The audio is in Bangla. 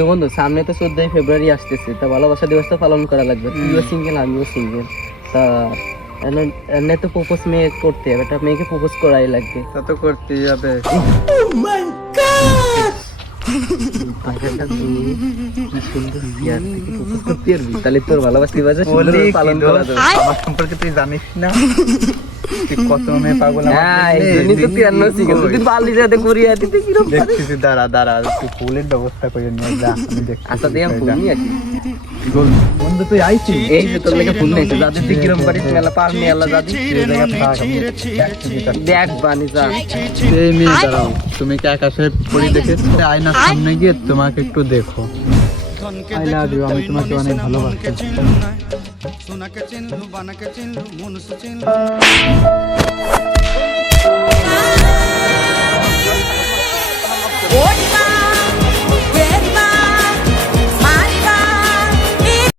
বন্ধু সামনে তো 14ই ফেব্রুয়ারি আসতেছে, তা ভালোবাসা দিবসটা পালন করা লাগবে। তুইও সিঙ্গেল, আমিও সিঙ্গেল, তা এনে তো প্রপোজ মেয়ে করতে হবে, একটা মেয়েকে প্রপোজ করাই লাগবে। তা তো করতেই হবে। তাহলে তোর ভালোবাসা দিবসটা পালন করা যাবে। আমার সম্পর্কে তুই জানিস না, তুই কত মেয়ে পাগল। হ্যাঁ, এই জন্যই তো তুই এনে সিঙ্গেল। তুই বালি রাতে করিয়া দিতে কি রকম দেখছিস? দাঁড়া তুই ফুলের ব্যবস্থা করে নিয়ে যা, আমি দেখছি। আচ্ছা দিয়ে ফুল নিয়ে আসি। বন্ধু তুই আইছিস? এই যে তোর লেগে ফুল নিয়েছে, যাদের তুই কিরম পারিস মেলা পার মেয়ে আল্লাহ যাদি দেখ বানি যা। এই মেয়ে দাঁড়াও, তুমি কি আকাশে পরি দেখেছো? আয়নার সামনে গিয়ে তোমাকে একটু দেখো। আই লাভ ইউ, আমি তোমাকে অনেক ভালোবাসি। সোনাকে চিনলু বানাকে চিনলু মনুষ্য চিনলু